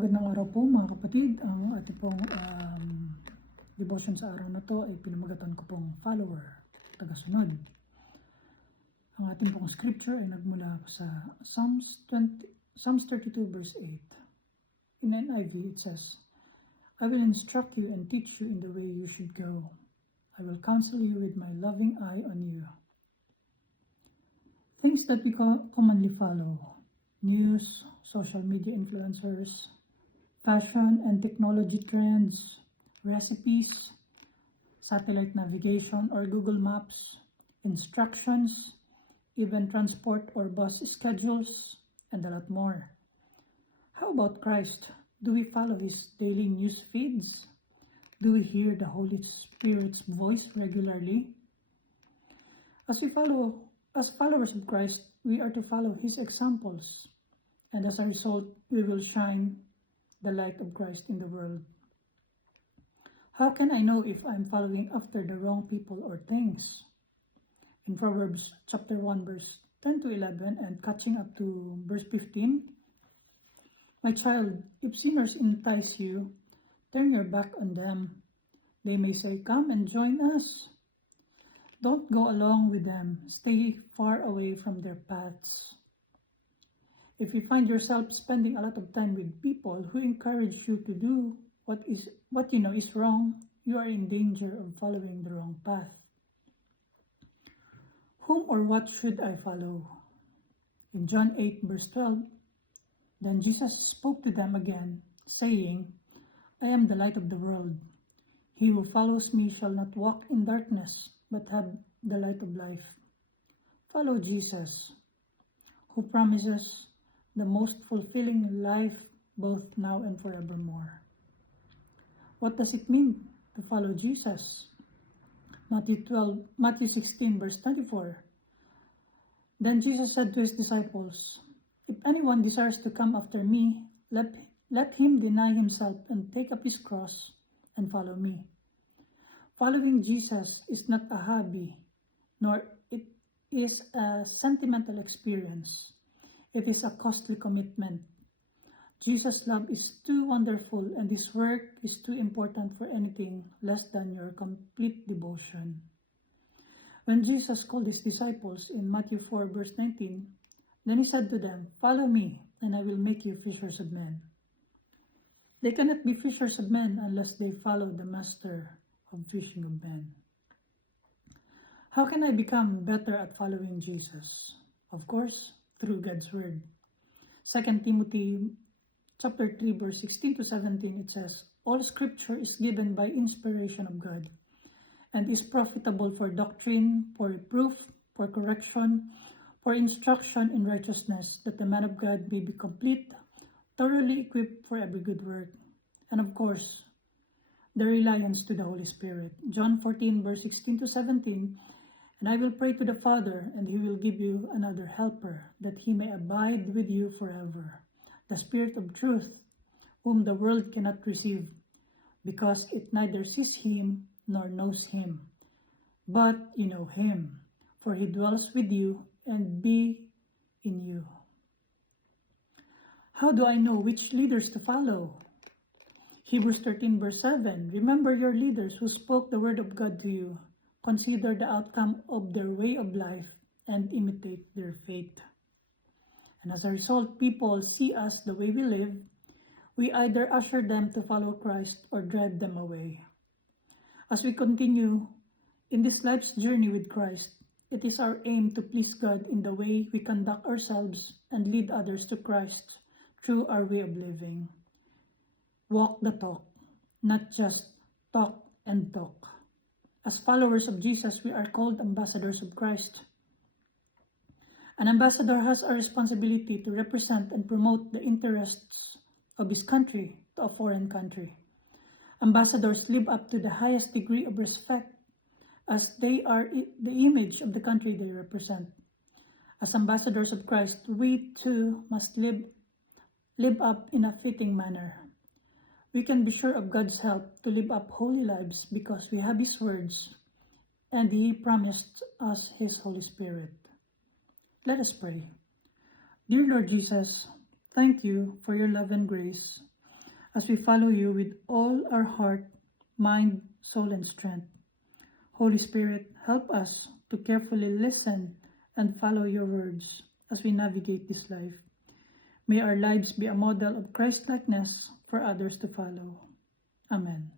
Magandang araw po mga kapatid. Ang ating pong devotion sa araw na to ay pinamagatan ko pong follower, tagasunod. Ang ating pong scripture ay nagmula sa Psalms 32 verse 8. In NIV it says, I will instruct you and teach you in the way you should go. I will counsel you with my loving eye on you. Things that we commonly follow: news, social media influencers, fashion and technology trends, recipes, satellite navigation or Google Maps, instructions, even transport or bus schedules, and a lot more. How about Christ? Do we follow his daily news feeds? Do we hear the Holy Spirit's voice regularly? As followers of Christ, we are to follow his examples, and as a result, we will shine the light of Christ in the world. How can I know if I'm following after the wrong people or things? In Proverbs chapter 1 verse 10 to 11 and catching up to verse 15, my child, if sinners entice you, turn your back on them. They may say, come and join us. Don't go along with them. Stay far away from their paths. If you find yourself spending a lot of time with people who encourage you to do what you know is wrong, you are in danger of following the wrong path. Whom or what should I follow? In John 8 verse 12, then Jesus spoke to them again, saying, I am the light of the world. He who follows me shall not walk in darkness, but have the light of life. Follow Jesus, who promises the most fulfilling life both now and forevermore. What does it mean to follow Jesus? Matthew 16 verse 24. Then Jesus said to his disciples, if anyone desires to come after me, let him deny himself and take up his cross and follow me. Following Jesus is not a hobby, nor it is a sentimental experience. It is a costly commitment. Jesus' love is too wonderful, and his work is too important for anything less than your complete devotion. When Jesus called his disciples in Matthew 4 verse 19, then he said to them, follow me, and I will make you fishers of men. They cannot be fishers of men unless they follow the master of fishing of men. How can I become better at following Jesus? Of course, through God's word. 2 Timothy chapter 3 verse 16 to 17, it says, all scripture is given by inspiration of God and is profitable for doctrine, for reproof, for correction, for instruction in righteousness, that the man of God may be complete, thoroughly equipped for every good work. And of course, the reliance to the Holy Spirit. John 14 verse 16 to 17, and I will pray to the Father, and he will give you another helper, that he may abide with you forever, the Spirit of truth, whom the world cannot receive, because it neither sees him nor knows him. But you know him, for he dwells with you and be in you. How do I know which leaders to follow? Hebrews 13 verse 7, remember your leaders who spoke the word of God to you. Consider the outcome of their way of life and imitate their faith. And as a result, people see us the way we live. We either usher them to follow Christ or drive them away. As we continue in this life's journey with Christ, it is our aim to please God in the way we conduct ourselves and lead others to Christ through our way of living. Walk the talk, not just talk and talk. As followers of Jesus, we are called ambassadors of Christ. An ambassador has a responsibility to represent and promote the interests of his country to a foreign country. Ambassadors live up to the highest degree of respect, as they are the image of the country they represent. As ambassadors of Christ, we too must live up in a fitting manner. We can be sure of God's help to live up holy lives because we have his words and he promised us his Holy Spirit. Let us pray. Dear Lord Jesus, thank you for your love and grace as we follow you with all our heart, mind, soul, and strength. Holy Spirit, help us to carefully listen and follow your words as we navigate this life. May our lives be a model of Christ-likeness for others to follow. Amen.